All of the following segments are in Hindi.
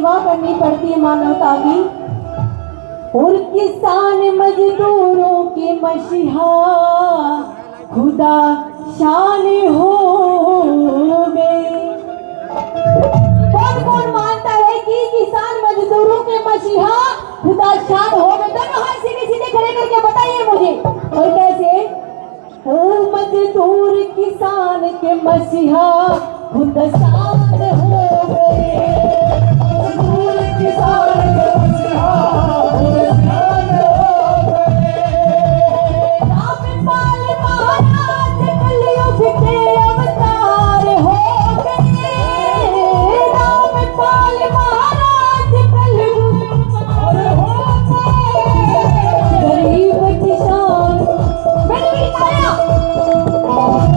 सेवा करनी पड़ती है मानवता की। और किसान मजदूरों के मसीहा खुदा शान हो गए। कौन कौन मानता है कि किसान मजदूरों के मसीहा खुदा शान हो गए? दोनों हाथ सीधे सीधे खड़े करके बताइए मुझे। और कैसे? ओ मजदूर किसान के मसीहा खुदा शान हो गए। मजदूर किसान के मसीहा खुदा शान हो गए। रामपाल महाराज कलयुग के अवतार हो गए। रामपाल महाराज कलयुग के अवतार हो गए। गरीब किसान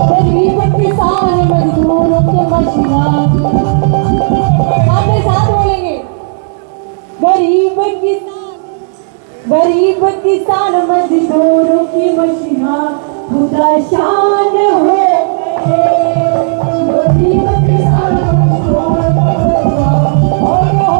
गरीब किसान मजदूरों के मसीहा, आपके साथ बोलेंगे। गरीब किसान मजदूरों की मसीहा खुदा शान हो गए। गरीब किसान मजदूरों की मसीहा हो गए।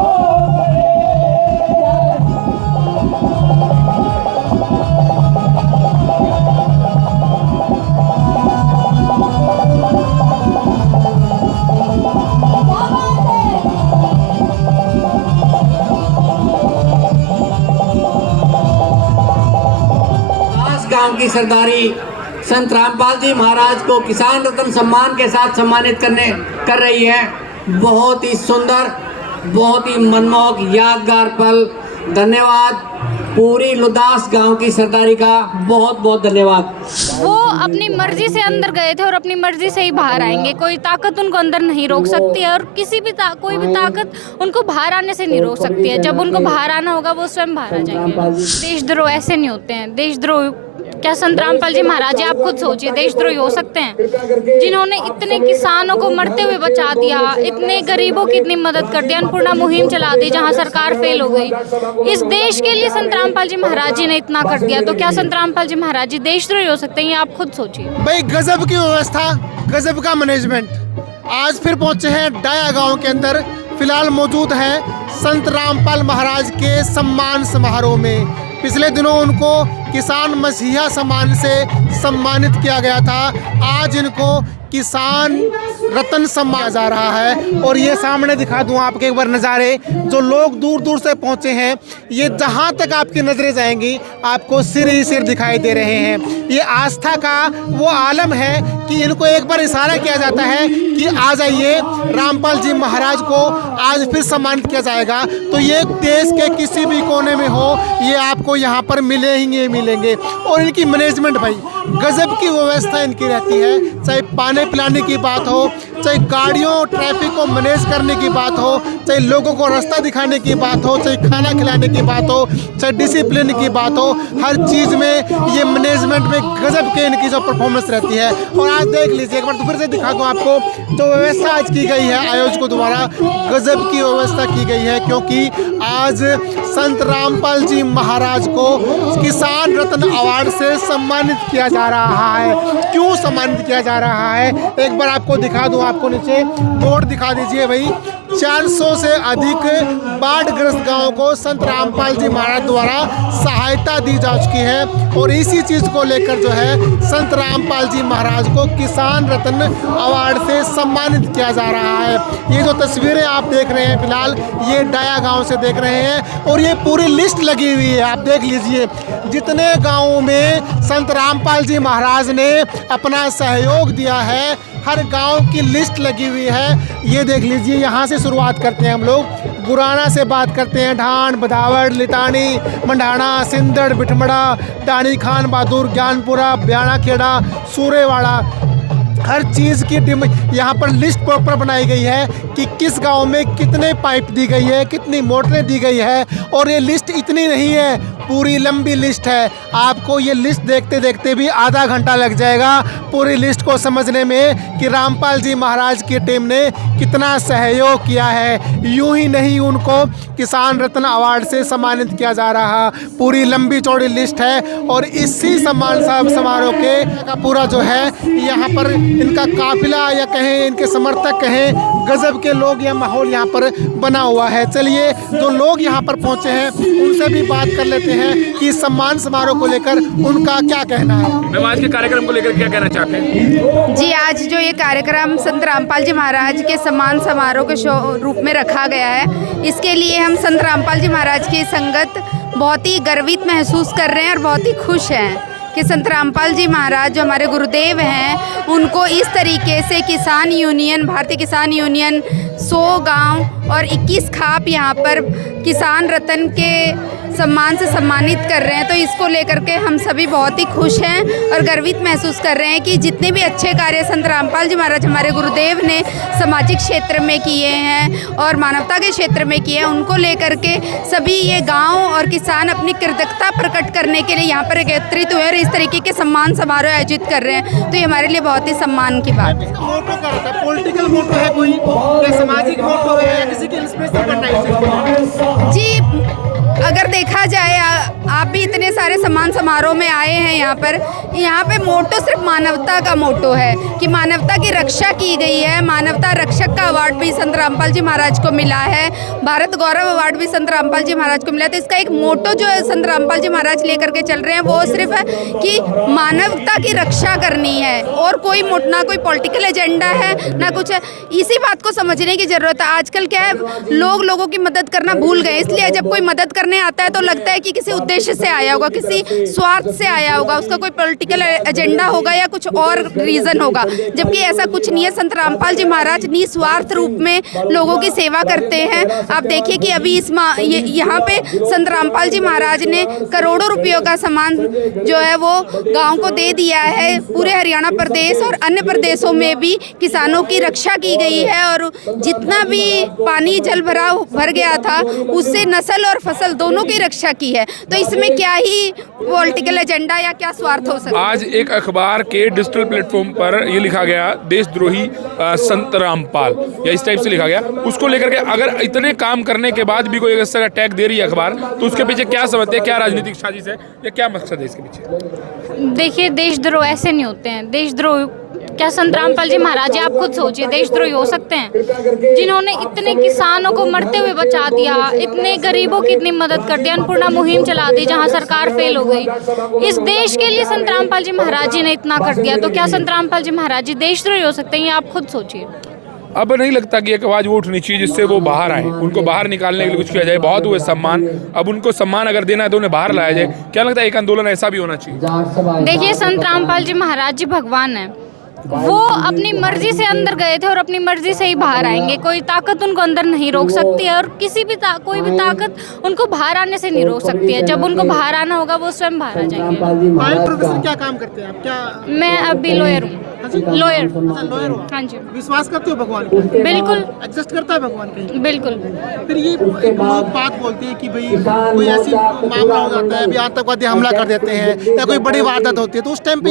गांव की सरदारी संत रामपाल जी महाराज को किसान रत्न सम्मान के साथ सम्मानित कर रही है। बहुत ही सुंदर, बहुत ही मनमोहक यादगार पल। धन्यवाद पूरी लुदास गांव की सरदारी का, बहुत बहुत धन्यवाद। वो अपनी मर्जी से अंदर गए थे और अपनी मर्जी से ही बाहर आएंगे। कोई ताकत उनको अंदर नहीं रोक सकती है और कोई भी ताकत उनको बाहर आने से नहीं रोक सकती है। जब उनको बाहर आना होगा वो स्वयं बाहर आ जाएंगे। देशद्रोह ऐसे नहीं होते हैं। देशद्रोह क्या संत रामपाल जी महाराज, आप खुद सोचिए, देशद्रोही हो सकते हैं जिन्होंने इतने किसानों को मरते हुए बचा दिया, इतने गरीबों की इतनी मदद कर दी, अन्नपूर्णा मुहिम चला दी जहां सरकार फेल हो गई। इस देश के लिए संत रामपाल जी महाराज जी ने इतना कर दिया, तो क्या संत रामपाल जी महाराज जी देशद्रोही हो सकते हैं? ये आप खुद सोचिए। भाई गजब की व्यवस्था, गजब का मैनेजमेंट। आज फिर पहुंचे हैं डाया गांव के अंदर। फिलहाल मौजूद है संत रामपाल महाराज के सम्मान समारोह में। पिछले दिनों उनको किसान मसीहा सम्मान से सम्मानित किया गया था। आज इनको किसान रत्न सम्मान जा रहा है। और ये सामने दिखा दूं आपके एक बार नज़ारे, जो लोग दूर दूर से पहुंचे हैं। ये जहां तक आपकी नजरें जाएंगी आपको सिर ही सिर दिखाई दे रहे हैं। ये आस्था का वो आलम है कि इनको एक बार इशारा किया जाता है कि आ जाइए, रामपाल जी महाराज को आज फिर सम्मानित किया जाएगा। तो ये देश के किसी भी कोने में हो, ये आपको यहाँ पर मिलेंगे। और इनकी मैनेजमेंट भाई गजब की व्यवस्था इनकी रहती है। चाहे पानी पिलाने की बात हो, चाहे गाड़ियों ट्रैफिक को मैनेज करने की बात हो, चाहे लोगों को रास्ता दिखाने की बात हो, चाहे खाना खिलाने की बात हो, चाहे डिसिप्लिन की बात हो, हर चीज़ में ये मैनेजमेंट में गजब के इनकी जो परफॉर्मेंस रहती है। और आज देख लीजिए, एक बार तो फिर से दिखा दूँ आपको, जो व्यवस्था आज की गई है आयोजकों द्वारा, गजब की व्यवस्था की गई है। क्योंकि आज संत रामपाल जी महाराज को किसान रत्न अवार्ड से सम्मानित किया जा रहा है। क्यों सम्मानित किया जा रहा है एक बार आपको दिखा दूं। आपको नीचे बोर्ड दिखा दीजिए भाई। 400 से अधिक बाढ़ग्रस्त गांवों को संत रामपाल जी महाराज द्वारा सहायता दी जा चुकी है। और इसी चीज़ को लेकर जो है संत रामपाल जी महाराज को किसान रत्न अवार्ड से सम्मानित किया जा रहा है। ये जो तस्वीरें आप देख रहे हैं फिलहाल, ये डाया गांव से देख रहे हैं। और ये पूरी लिस्ट लगी हुई है, आप देख लीजिए जितने गाँवों में संत रामपाल जी महाराज ने अपना सहयोग दिया है, हर गांव की लिस्ट लगी हुई है। ये देख लीजिए, यहाँ से शुरुआत करते हैं हम लोग। गुराना से बात करते हैं, ढांड, बदावड़, लितानी, मंडाना, सिंदड़, बिठमड़ा, डानी खान बहादुर, ज्ञानपुरा, ब्याणा खेड़ा, सूरेवाड़ा, हर चीज़ की यहाँ पर लिस्ट प्रॉपर बनाई गई है कि किस गांव में कितने पाइप दी गई है, कितनी मोटरें दी गई है। और ये लिस्ट इतनी नहीं है, पूरी लंबी लिस्ट है। आपको ये लिस्ट देखते देखते भी आधा घंटा लग जाएगा पूरी लिस्ट को समझने में कि रामपाल जी महाराज की टीम ने कितना सहयोग किया है। यूं ही नहीं उनको किसान रत्न अवार्ड से सम्मानित किया जा रहा, पूरी लंबी चौड़ी लिस्ट है। और इसी सम्मान समारोह के पूरा जो है यहाँ पर इनका काफिला या कहें इनके समर्थक कहें, गजब के लोग, यह माहौल यहाँ पर बना हुआ है। चलिए जो लोग यहाँ पर पहुँचे हैं उनसे भी बात कर लेते हैं कि सम्मान समारोह को लेकर उनका क्या कहना है। मैम, आज के कार्यक्रम को लेकर क्या कहना चाहते हैं? जी, आज जो ये कार्यक्रम संत रामपाल जी महाराज के सम्मान समारोह के रूप में रखा गया है, इसके लिए हम संत रामपाल जी महाराज की संगत बहुत ही गर्वित महसूस कर रहे हैं और बहुत ही खुश हैं कि संत रामपाल जी महाराज जो हमारे गुरुदेव हैं, उनको इस तरीके से किसान यूनियन, भारतीय किसान यूनियन 100 गांव और 21 खाप यहाँ पर किसान रत्न के सम्मान से सम्मानित कर रहे हैं। तो इसको लेकर के हम सभी बहुत ही खुश हैं और गर्वित महसूस कर रहे हैं कि जितने भी अच्छे कार्य संत रामपाल जी महाराज हमारे गुरुदेव ने सामाजिक क्षेत्र में किए हैं और मानवता के क्षेत्र में किए हैं, उनको लेकर के सभी ये गांव और किसान अपनी कृतज्ञता प्रकट करने के लिए यहाँ पर एकत्रित हुए और इस तरीके के सम्मान समारोह आयोजित कर रहे हैं। तो ये हमारे लिए बहुत ही सम्मान की बात है। मोटो क्या रहता है? पॉलिटिकल मोटो है कोई या सामाजिक मोटो है या किसी के इंस्पिरेशन बनना है? जी, अगर देखा जाए आप भी इतने सारे सम्मान समारोह में आए हैं यहाँ पे मोटो सिर्फ मानवता का मोटो है कि मानवता की रक्षा की गई है। मानवता रक्षक का अवार्ड भी संत रामपाल जी महाराज को मिला है, भारत गौरव अवार्ड भी संत रामपाल जी महाराज को मिला है। तो इसका एक मोटो जो संत रामपाल जी महाराज लेकर के चल रहे हैं वो सिर्फ है कि मानवता की रक्षा करनी है और कोई ना कोई पॉलिटिकल एजेंडा है ना कुछ है। इसी बात को समझने की जरूरत है। आजकल क्या है, लोगों की मदद करना भूल गए, इसलिए जब कोई मदद करने आता है तो लगता है कि किसी उद्देश्य से आया होगा, किसी स्वार्थ से आया होगा, उसका कोई पॉलिटिकल एजेंडा होगा या कुछ और रीजन होगा, जबकि ऐसा कुछ नहीं है। संत रामपाल जी महाराज निस्वार्थ रूप में लोगों की सेवा करते हैं। आप देखिए कि अभी यहाँ पे संत रामपाल जी महाराज ने करोड़ों रुपयों का सामान जो है वो गांव को दे दिया है। पूरे हरियाणा प्रदेश और अन्य प्रदेशों में भी किसानों की रक्षा की गई है और जितना भी पानी जल भर गया था उससे नस्ल और फसल दोनों की रक्षा की है। तो इसमें क्या ही पॉलिटिकल एजेंडा या क्या स्वार्थ हो सकता है। आज एक अखबार के डिजिटल प्लेटफॉर्म पर ये लिखा गया देशद्रोही संत रामपाल या इस टाइप से लिखा गया। उसको लेकर के अगर इतने काम करने के बाद भी कोई इस तरह टैग दे रही है अखबार, तो उसके पीछे क्या समझते हैं, क्या राजनीतिक साजिश है या क्या मकसद है इसके पीछे? देखिए, देशद्रोह ऐसे नहीं होते हैं। देशद्रोह क्या संत रामपाल जी महाराज, आप खुद सोचिए, देशद्रोही हो सकते हैं जिन्होंने इतने किसानों को मरते हुए बचा दिया, इतने गरीबों की इतनी मदद कर दी, अन्नपूर्णा मुहिम चला दी जहां सरकार फेल हो गई। इस देश के लिए संत रामपाल जी महाराज जी ने इतना कर दिया, तो क्या संत रामपाल जी महाराज जी देशद्रोही हो सकते हैं? ये आप खुद सोचिए। अब नहीं लगता कि एक आवाज वो उठनी चाहिए जिससे वो बाहर आए, उनको बाहर निकालने के लिए कुछ किया जाए? बहुत हुए सम्मान, अब उनको सम्मान अगर देना है तो उन्हें बाहर लाया जाए। क्या लगता है एक आंदोलन ऐसा भी होना चाहिए? देखिए, संत रामपाल जी महाराज जी भगवान है, वो अपनी मर्जी से अंदर गए थे और अपनी मर्जी से ही बाहर आएंगे। कोई ताकत उनको अंदर नहीं रोक सकती है और किसी भी कोई भी ताकत उनको बाहर आने से नहीं रोक सकती है। जब उनको बाहर आना होगा वो स्वयं बाहर आ जाएंगे। प्रोफेसर क्या काम करते हैं आप? क्या? मैं अभी लॉयर हूँ। लॉयर। लॉयर हो? हाँ जी। विश्वास करते हो भगवान को? बिल्कुल। एडजस्ट करता है भगवान कहीं? बिल्कुल। फिर ये एक लोग बात बोलते हैं कि भाई कोई ऐसी मामला हो जाता है, अभी आतंकवादी हमला कर देते हैं या कोई बड़ी वारदात होती है, तो उस टाइम पे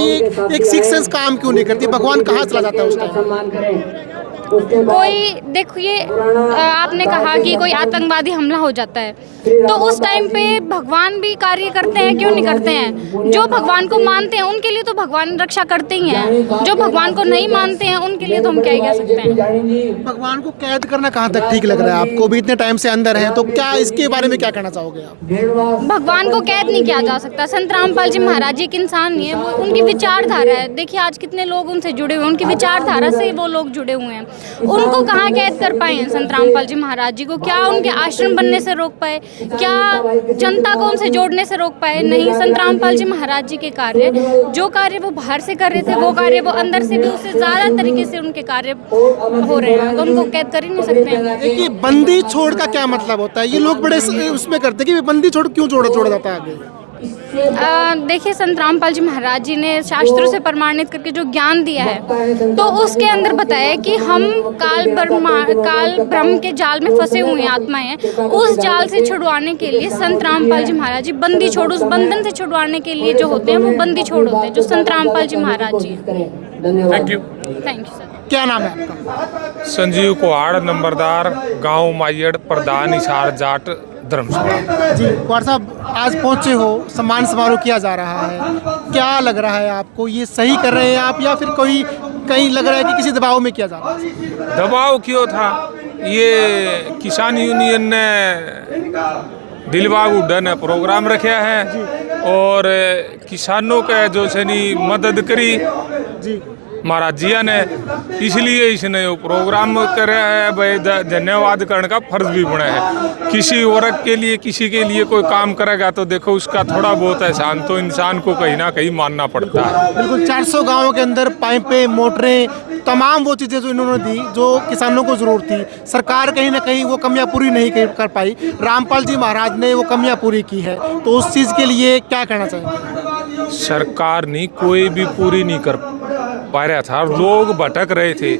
एक सिक्स सेंस काम क्यों नहीं करती? भगवान कहाँ चला जाता है उस टाइम? कोई देखिए, आपने कहा कि कोई आतंकवादी हमला हो जाता है, तो उस टाइम पे भगवान भी कार्य करते हैं, क्यों नहीं करते हैं? जो भगवान को मानते हैं उनके लिए तो भगवान रक्षा करते ही हैं, जो भगवान को नहीं मानते हैं उनके लिए तो हम क्या ही कह सकते हैं। भगवान को कैद करना कहाँ तक ठीक लग रहा है आपको? भी इतने टाइम से अंदर है, तो क्या इसके बारे में क्या कहना चाहोगे आप? भगवान को कैद नहीं किया जा सकता। संत रामपाल जी महाराज जी एक इंसान नहीं है, वो उनकी विचारधारा है। देखिए आज कितने लोग उनसे जुड़े हुए हैं, उनकी विचारधारा से वो लोग जुड़े हुए हैं। उनको कहाँ कैद कर पाए हैं संत रामपाल जी महाराज जी को? क्या उनके आश्रम बनने से रोक पाए? क्या जनता को उनसे जोड़ने से रोक पाए? नहीं। संत रामपाल जी महाराज जी के कार्य, जो कार्य वो बाहर से कर रहे थे, वो कार्य वो अंदर से भी उससे ज्यादा तरीके से उनके कार्य हो रहे हैं, तो उनको कैद कर ही नहीं सकते हैं। देखिए, बंदी छोड़ का क्या मतलब होता है? ये लोग बड़े उसमें करते हैं कि बंदी छोड़ क्यों छोड़ा जाता है आगे? देखिए, संत रामपाल जी महाराज जी ने शास्त्रों से प्रमाणित करके जो ज्ञान दिया है, तो उसके अंदर बताया कि हम काल ब्रह्म के जाल में फंसे हुए आत्माएं हैं। उस जाल से छुड़वाने के लिए संत रामपाल जी महाराज जी बंदी छोड़, उस बंधन से छुड़वाने के लिए जो होते हैं वो बंदी छोड़ होते हैं, जो संत रामपाल जी महाराज जी हैं। Thank you. Thank you sir. क्या नाम है आपका? संजीव कुहाड़, नंबरदार, गांव मायड़, प्रधान हिसार जाट, धर्मशाला। जी कुमार साहब, आज पहुंचे हो, सम्मान समारोह किया जा रहा है, क्या लग रहा है आपको? ये सही कर रहे हैं आप या फिर कोई कहीं लग रहा है कि किसी दबाव में किया जा रहा है? दबाव क्यों था? ये किसान यूनियन ने दिलबाग हुड्डा ने प्रोग्राम रखा है और किसानों के जो सनी मदद करी जी महाराज जिया ने, इसलिए इसने वो प्रोग्राम करे है। भाई धन्यवाद करने का फर्ज भी बना है। किसी वर्ग के लिए, किसी के लिए कोई काम करेगा तो देखो उसका थोड़ा बहुत एहसान तो इंसान को कहीं ना कहीं मानना पड़ता है। बिल्कुल। 400 गाँवों के अंदर पाइपें, मोटरें, तमाम वो चीज़ें जो इन्होंने दी जो किसानों को ज़रूरत थी, सरकार कहीं ना कहीं वो कमियां पूरी नहीं कर पाई। रामपाल जी महाराज ने वो कमियां पूरी की है, तो उस चीज़ के लिए क्या कहना चाहेंगे? सरकार नहीं, कोई भी पूरी नहीं कर पा रहा था, लोग भटक रहे थे।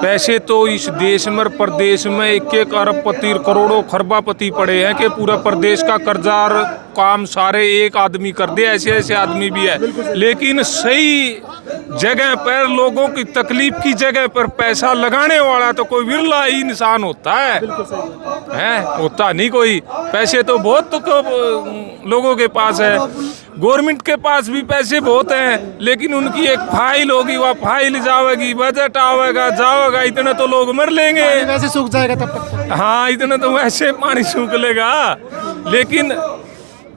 पैसे तो इस देश में, प्रदेश में 1-1 अरबपति, करोड़ों खरबापति पड़े हैं कि पूरा प्रदेश का कर्जार काम सारे एक आदमी कर दे, ऐसे ऐसे आदमी भी है। लेकिन सही जगह पर, लोगों की तकलीफ की जगह पर पैसा लगाने वाला तो कोई विरला ही इंसान होता है, होता नहीं कोई। पैसे तो बहुत लोगों के पास है, गवर्नमेंट के पास भी पैसे बहुत हैं, लेकिन उनकी एक फाइल होगी, वह फाइल जाएगी, बजट आवेगा जाएगा, इतने तो लोग मर लेंगे, वैसे सूख जाएगा तब तक। हाँ, इतने तो वैसे पानी सूख लेगा। लेकिन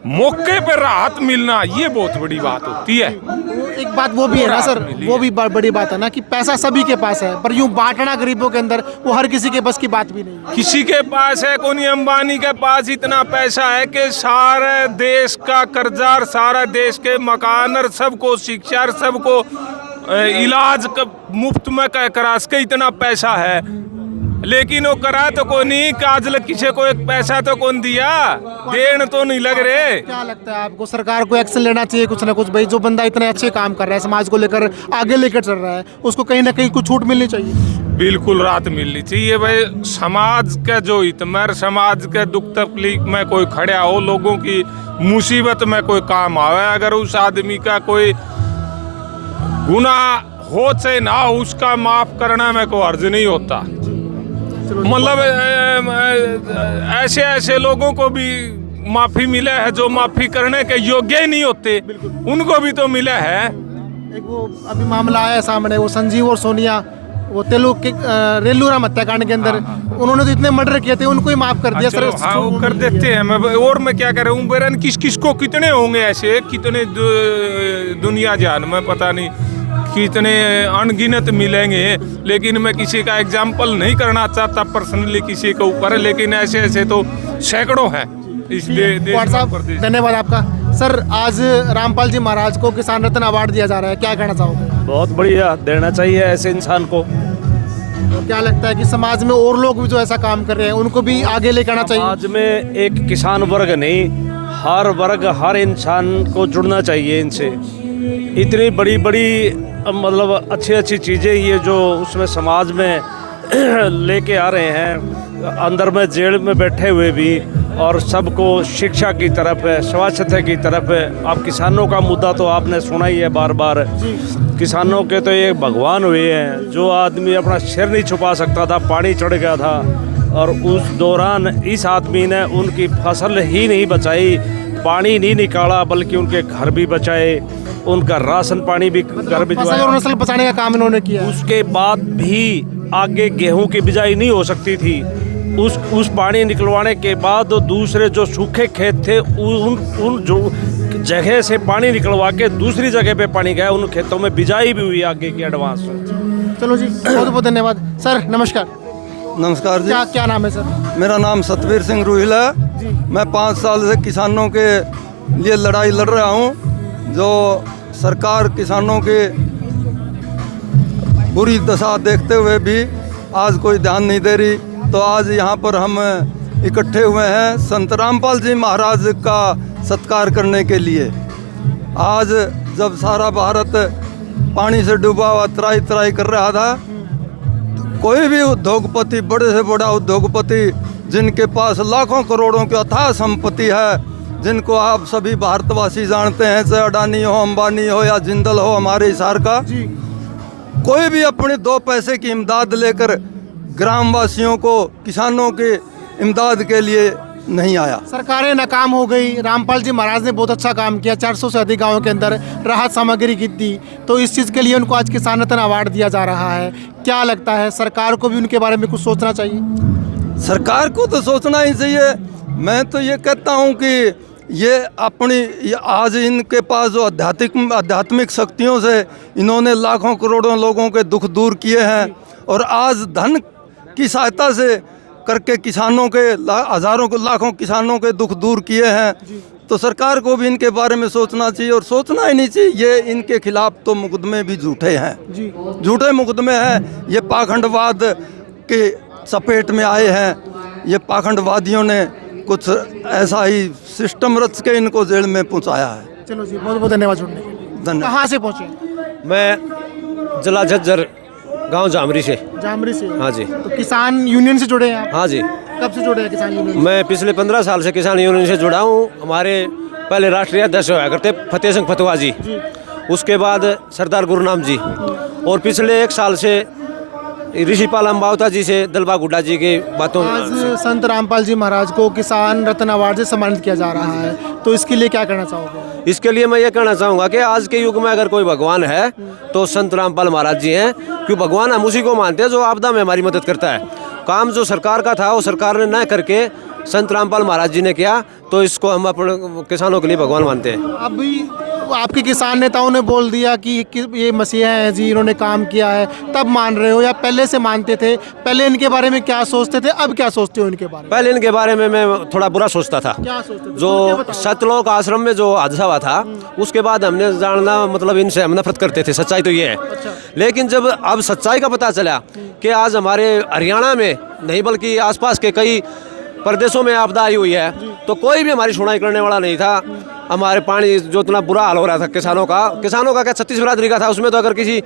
मौके पर राहत मिलना ये बहुत बड़ी बात होती है। एक बात वो भी है ना सर, वो भी बड़ी बात है ना कि पैसा सभी के पास है, पर यूं बांटना गरीबों के अंदर वो हर किसी के बस की बात भी नहीं है। किसी के पास है, कोई अंबानी के पास इतना पैसा है कि सारे देश का कर्जार, सारा देश के मकान और सबको शिक्षा, सबको इलाज मुफ्त में करा सके, इतना पैसा है। लेकिन वो करा तो कोई नहीं, काजल किसी को एक पैसा तो कौन दिया, देन तो नहीं लग रहे। क्या लगता है आपको, सरकार को एक्शन लेना चाहिए कुछ ना कुछ? भाई जो बंदा इतने अच्छे काम कर रहा है, समाज को लेकर आगे लेकर चल रहा है, उसको कहीं ना कहीं कुछ छूट मिलनी चाहिए। बिल्कुल राहत मिलनी चाहिए भाई। समाज का जो हित में, समाज के दुख तकलीफ में कोई खड़ा हो, लोगों की मुसीबत में कोई काम आवे, अगर उस आदमी का कोई गुनाह हो चाहे ना हो, उसका माफ करना में कोई अर्ज नहीं होता। मतलब ऐसे ऐसे लोगों को भी माफी मिले है जो माफी करने के योग्य ही नहीं होते, उनको भी तो मिला है। एक वो अभी मामला आया सामने, वो संजीव और सोनिया, वो तेलुगु के रेलूराम हत्याकांड के अंदर उन्होंने तो इतने मर्डर किए थे, उनको ही माफ कर दिया सर। हाँ, वो कर देते हैं। मैं क्या कर रहा हूँ, बेरन किस को कितने होंगे ऐसे, कितने दुनिया जान में पता नहीं कितने अनगिनत मिलेंगे। लेकिन मैं किसी का एग्जाम्पल नहीं करना चाहता पर्सनली किसी के ऊपर, लेकिन ऐसे ऐसे तो सैकड़ों हैं इस देश में। धन्यवाद आपका सर। आज रामपाल जी महाराज को किसान रत्न अवार्ड दिया जा रहा है, क्या कहना चाहोगे? बहुत बढ़िया, देना चाहिए ऐसे इंसान को। तो क्या लगता है कि समाज में और लोग भी जो ऐसा काम कर रहे हैं उनको भी आगे लेकर आना चाहिए? समाज में एक किसान वर्ग नहीं, हर वर्ग, हर इंसान को जुड़ना चाहिए इनसे। इतनी बड़ी बड़ी मतलब अच्छी अच्छी चीज़ें ये जो उसमें समाज में लेके आ रहे हैं, अंदर में जेल में बैठे हुए भी, और सबको शिक्षा की तरफ है, स्वच्छता की तरफ है। अब किसानों का मुद्दा तो आपने सुना ही है बार बार। किसानों के तो ये भगवान हुए हैं, जो आदमी अपना सिर नहीं छुपा सकता था, पानी चढ़ गया था, और उस दौरान इस आदमी ने उनकी फसल ही नहीं बचाई, पानी नहीं निकाला, बल्कि उनके घर भी बचाए, उनका राशन पानी भी घर भिजवाया, नस्ल बचाने का काम इन्होंने किया। उसके बाद भी आगे गेहूं की बिजाई नहीं हो सकती थी। उस पानी निकलवाने के बाद दूसरे जो सूखे खेत थे, उन जो जगह से पानी निकलवा के दूसरी जगह पे पानी गया, उन खेतों में बिजाई भी हुई आगे की एडवांस। चलो जी, बहुत बहुत धन्यवाद सर। नमस्कार। नमस्कार जी। क्या नाम है सर? मेरा नाम सतवीर सिंह रूहिल है। मैं 5 साल से किसानों के लिए लड़ाई लड़ रहा हूँ। जो सरकार किसानों की बुरी दशा देखते हुए भी आज कोई ध्यान नहीं दे रही, तो आज यहाँ पर हम इकट्ठे हुए हैं संत रामपाल जी महाराज का सत्कार करने के लिए। आज जब सारा भारत पानी से डूबा हुआ त्राही त्राही कर रहा था, तो कोई भी उद्योगपति, बड़े से बड़ा उद्योगपति जिनके पास लाखों करोड़ों की अथाह संपत्ति है, जिनको आप सभी भारतवासी जानते हैं, चाहे अडानी हो, अंबानी हो या जिंदल हो, हमारे हिसार का, कोई भी अपने 2 पैसे की इमदाद लेकर ग्रामवासियों को, किसानों के इमदाद के लिए नहीं आया। सरकारें नाकाम हो गई। रामपाल जी महाराज ने बहुत अच्छा काम किया, 400 से अधिक गाँव के अंदर राहत सामग्री की दी, तो इस चीज़ के लिए उनको आज किसान रत्न अवार्ड दिया जा रहा है। क्या लगता है, सरकार को भी उनके बारे में कुछ सोचना चाहिए? सरकार को तो सोचना ही चाहिए। मैं तो ये कहता हूँ कि ये आज इनके पास जो आध्यात्मिक शक्तियों से इन्होंने लाखों करोड़ों लोगों के दुख दूर किए हैं, और आज धन की सहायता से करके किसानों के हजारों को लाखों किसानों के दुख दूर किए हैं, तो सरकार को भी इनके बारे में सोचना चाहिए। और सोचना ही नहीं चाहिए, ये इनके खिलाफ तो मुकदमे भी झूठे हैं, झूठे मुकदमे हैं। ये पाखंडवाद के चपेट में आए हैं। ये पाखंडवादियों ने कुछ ऐसा ही सिस्टम रच के इनको जेल में पहुंचाया है। चलो जी, बहुत बहुत धन्यवाद जुड़ने के लिए। धन्यवाद। कहाँ से पहुँचे? मैं जिला झज्जर, गांव जामरी से। जामरी से? हाँ जी। तो किसान यूनियन से जुड़े हैं आप? हाँ जी। कब से जुड़े हैं किसान यूनियन? मैं पिछले 15 साल से किसान यूनियन से जुड़ा हूँ। हमारे पहले राष्ट्रीय अध्यक्ष हुआ करते फतेह सिंह फतवा जी, उसके बाद सरदार गुरुनाम जी, और पिछले 1 साल से ऋषिपाल अम्बावता जी से दलबा गुड्डा जी के बातों। आज संत रामपाल जी महाराज को किसान रत्न अवार्ड से सम्मानित किया जा रहा है, तो इसके लिए क्या कहना चाहोगे? इसके लिए मैं ये कहना चाहूँगा कि आज के युग में अगर कोई भगवान है तो संत रामपाल महाराज जी हैं, क्यों भगवान हम उसी को मानते हैं जो आपदा में हमारी मदद करता है। काम जो सरकार का था वो सरकार ने न करके संत रामपाल महाराज जी ने किया, तो इसको हम अपने किसानों के लिए भगवान मानते हैं। अभी आपके किसान नेताओं ने बोल दिया कि ये मसीहा हैं जी, इन्होंने काम किया है, तब मान रहे हो या पहले से मानते थे? पहले इनके बारे में क्या सोचते थे, अब क्या सोचते हो इनके बारे में? पहले इनके बारे में मैं थोड़ा बुरा सोचता था। क्या सोचते थे? जो सतलोक आश्रम में जो हादसा हुआ था, उसके बाद हमने जानना मतलब इनसे हम नफरत करते थे, सच्चाई तो ये है। लेकिन जब अब सच्चाई का पता चला कि आज हमारे हरियाणा में नहीं बल्कि आसपास के कई प्रदेशों में आपदा आई हुई है, तो कोई भी हमारी सुनाई करने वाला नहीं था। हमारे पानी जो इतना बुरा हाल हो रहा था किसानों का क्या 36 बिरादरी का था, उसमें तो अगर किसी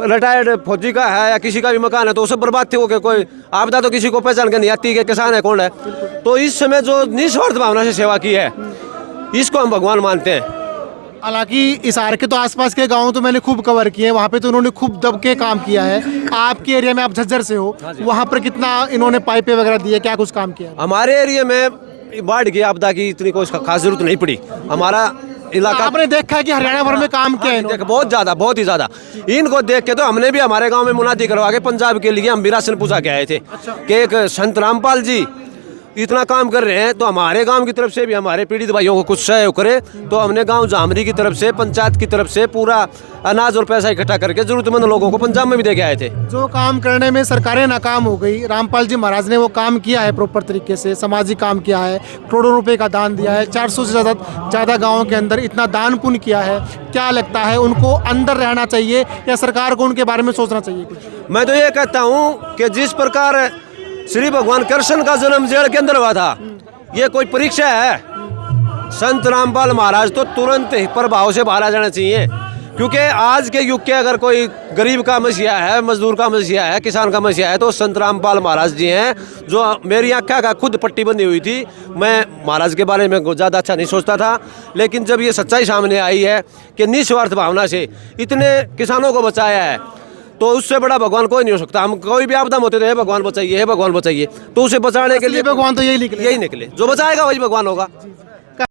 रिटायर्ड फौजी का है या किसी का भी मकान है तो उसे बर्बाद थे हो के, कोई आपदा तो किसी को पहचान के नहीं आती कि किसान है कौन है। तो इस समय जो निस्वार्थ भावना से सेवा की है, इसको हम भगवान मानते हैं। हालांकि हिसार के तो आसपास के गांव तो मैंने खूब कवर किए हैं, वहाँ पे तो उन्होंने खूब दब के काम किया है। आपके एरिया में, आप झज्जर से हो, वहाँ पर कितना इन्होंने पाइपें वगैरह दी है, क्या कुछ काम किया है? हमारे एरिया में बाढ़ की आपदा की इतनी कोई खास जरूरत नहीं पड़ी। हमारा इलाका आपने देखा है कि हरियाणा भर में काम किया है इन्होंने? बहुत ही ज्यादा। इनको देख के तो हमने भी हमारे गांव में मुनादी करवा के पंजाब के लिए हम भी राशन पूछा के आए थे कि एक संत रामपाल जी इतना काम कर रहे हैं, तो हमारे गांव की तरफ से भी हमारे पीड़ित भाइयों को कुछ सहयोग करे। तो हमने गांव जामरी की तरफ से, पंचायत की तरफ से पूरा अनाज और पैसा इकट्ठा करके जरूरतमंद लोगों को पंजाब में भी दे के आए थे। जो काम करने में सरकारें नाकाम हो गई, रामपाल जी महाराज ने वो काम किया है प्रॉपर तरीके से, सामाजिक काम किया है, करोड़ों रुपए का दान दिया है, 400 से ज़्यादा गाँव के अंदर इतना दान पुण्य किया है। क्या लगता है, उनको अंदर रहना चाहिए या सरकार को उनके बारे में सोचना चाहिए कुछ? मैं तो ये कहता हूँ कि जिस प्रकार श्री भगवान कृष्ण का जन्म जेल के अंदर हुआ था, ये कोई परीक्षा है? संत रामपाल महाराज तो तुरंत ही प्रभाव से बाहर आ जाना चाहिए, क्योंकि आज के युग के अगर कोई गरीब का मसीहा है, मजदूर का मसीहा है, किसान का मसीहा है, तो संत रामपाल महाराज जी हैं। जो मेरी आँखों का खुद पट्टी बंधी हुई थी, मैं महाराज के बारे में ज़्यादा अच्छा नहीं सोचता था, लेकिन जब ये सच्चाई सामने आई है कि निस्वार्थ भावना से इतने किसानों को बचाया है, तो उससे बड़ा भगवान कोई नहीं हो सकता। हम कोई भी आपदा होते थे, भगवान बचाइए, भगवान बचाइए, तो उसे बचाने के लिए भगवान तो यही निकले, जो बचाएगा वही भगवान होगा।